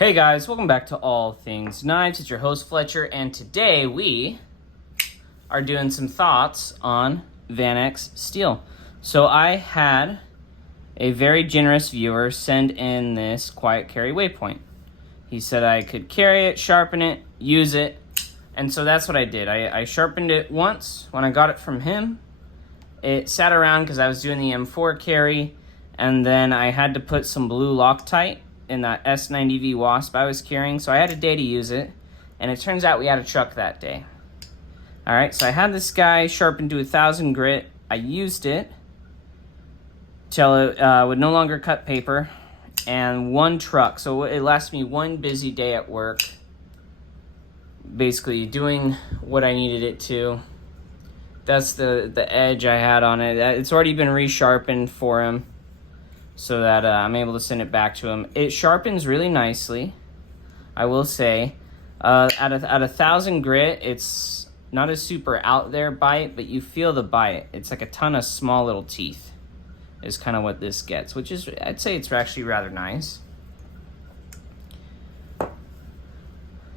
Hey guys, welcome back to All Things Knives. It's your host Fletcher, and today we are doing some thoughts on Vanax steel. So I had a very generous viewer send in this quiet carry waypoint. He said I could carry it, sharpen it, use it, and so that's what I did. I sharpened it once when I got it from him. It sat around because I was doing the M4 carry, and then I had to put some blue Loctite in that S90V Wasp I was carrying, so I had a day to use it, and it turns out we had a truck that day. Alright, so I had this guy sharpened to 1000 grit. I used it till it would no longer cut paper, and one truck, so it lasted me one busy day at work, basically doing what I needed it to. That's the edge I had on it. It's already been resharpened for him, so that I'm able to send it back to him. It sharpens really nicely, I will say. At 1000 grit, it's not a super out there bite, but you feel the bite. It's like a ton of small little teeth is kind of what this gets, which is, I'd say it's actually rather nice.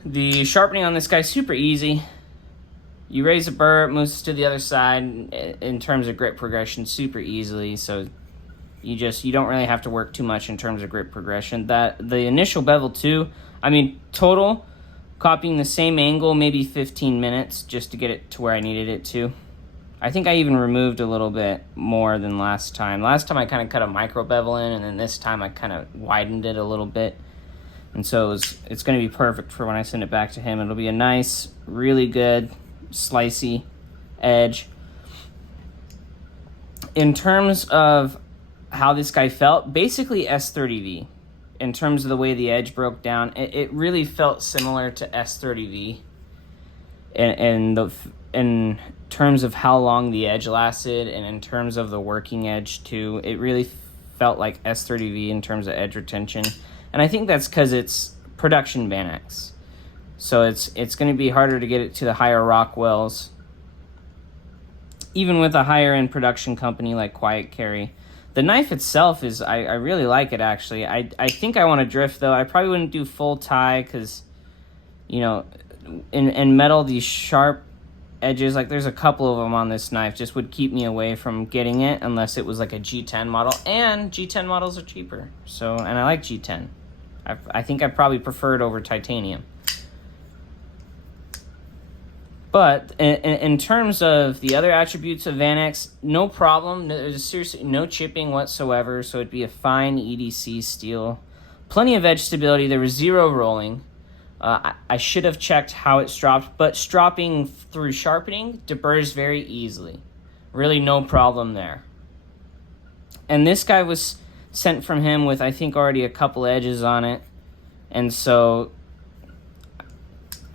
The sharpening on this guy is super easy. You raise a burr, it moves to the other side in terms of grit progression super easily, so you don't really have to work too much in terms of grit progression. The initial bevel too, I mean, total, copying the same angle, maybe 15 minutes just to get it to where I needed it to. I think I even removed a little bit more than last time. Last time I kind of cut a micro bevel in, and then this time I kind of widened it a little bit. And so it's going to be perfect for when I send it back to him. It'll be a nice, really good, slicey edge. In terms of how this guy felt, basically S30V. In terms of the way the edge broke down, it really felt similar to S30V in terms of how long the edge lasted, and in terms of the working edge too. It really felt like S30V in terms of edge retention, and I think that's because it's production Vanax, so it's going to be harder to get it to the higher rock wells, even with a higher end production company like Quiet Carry. The knife itself is, I really like it actually. I think I want to drift though. I probably wouldn't do full tie because, you know, in metal, these sharp edges, like there's a couple of them on this knife, just would keep me away from getting it unless it was like a G10 model, and G10 models are cheaper. So, and I like G10. I think I probably prefer it over titanium. But in terms of the other attributes of Vanax, no problem. There's seriously no chipping whatsoever, so it'd be a fine EDC steel. Plenty of edge stability. There was zero rolling. I should have checked how it stropped, but stropping through sharpening deburrs very easily. Really no problem there. And this guy was sent from him with, I think, already a couple edges on it. And so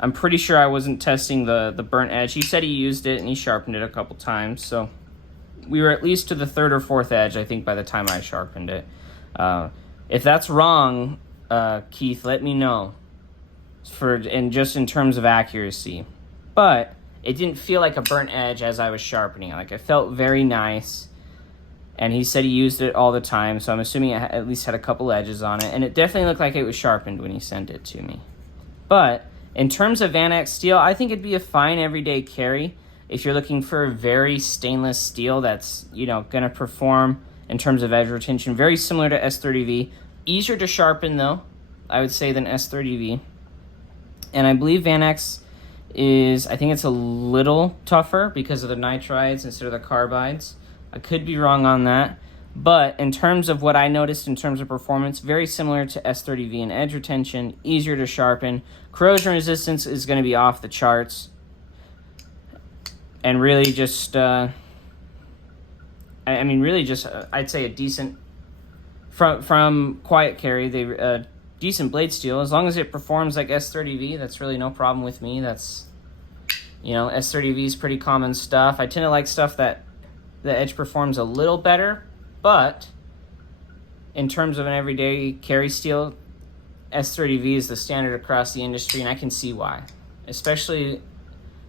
I'm pretty sure I wasn't testing the burnt edge. He said he used it and he sharpened it a couple times, so we were at least to the third or fourth edge, I think, by the time I sharpened it. If that's wrong, Keith, let me know, just in terms of accuracy. But it didn't feel like a burnt edge as I was sharpening. Like, it felt very nice, and he said he used it all the time, so I'm assuming it at least had a couple edges on it, and it definitely looked like it was sharpened when he sent it to me. But in terms of Vanax steel, I think it'd be a fine everyday carry if you're looking for a very stainless steel that's, you know, going to perform in terms of edge retention very similar to S30V. Easier to sharpen though, I would say, than S30V. And I believe Vanax is, I think it's a little tougher because of the nitrides instead of the carbides. I could be wrong on that. But in terms of what I noticed in terms of performance, very similar to S30V in edge retention, easier to sharpen. Corrosion resistance is going to be off the charts. And really just, I'd say a decent, from Quiet Carry, decent blade steel. As long as it performs like S30V, that's really no problem with me. That's, you know, S30V is pretty common stuff. I tend to like stuff that the edge performs a little better. But in terms of an everyday carry steel, S30V is the standard across the industry, and I can see why. Especially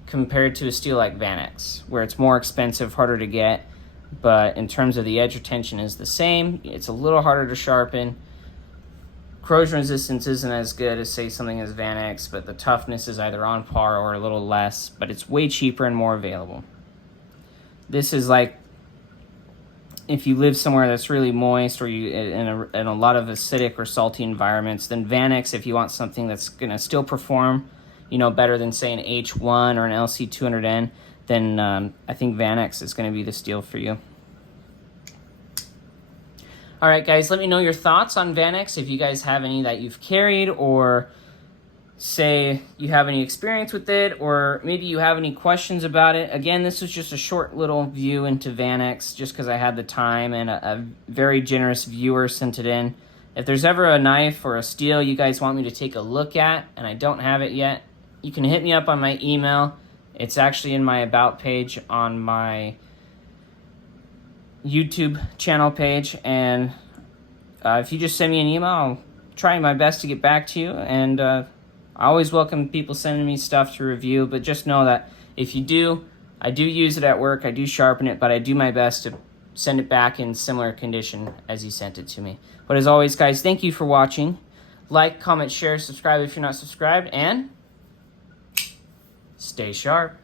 compared to a steel like Vanax, where it's more expensive, harder to get, but in terms of the edge retention is the same. It's a little harder to sharpen. corrosion resistance isn't as good as, say, something as Vanax, but the toughness is either on par or a little less, but it's way cheaper and more available. This is like if you live somewhere that's really moist, or you in a lot of acidic or salty environments, then Vanax, if you want something that's going to still perform, you know, better than, say, an H1 or an LC200N, then I think Vanax is going to be the steel for you. All right, guys, let me know your thoughts on Vanax. If you guys have any that you've carried, or say you have any experience with it, or maybe you have any questions about it. Again, this was just a short little view into Vanax just because I had the time, and a very generous viewer sent it in. If there's ever a knife or a steel you guys want me to take a look at and I don't have it yet, you can hit me up on my email. It's actually in my About page on my YouTube channel page, and if you just send me an email, I'll try my best to get back to you. And I always welcome people sending me stuff to review, but just know that if you do, I do use it at work, I do sharpen it, but I do my best to send it back in similar condition as you sent it to me. But as always, guys, thank you for watching. Like, comment, share, subscribe if you're not subscribed, and stay sharp.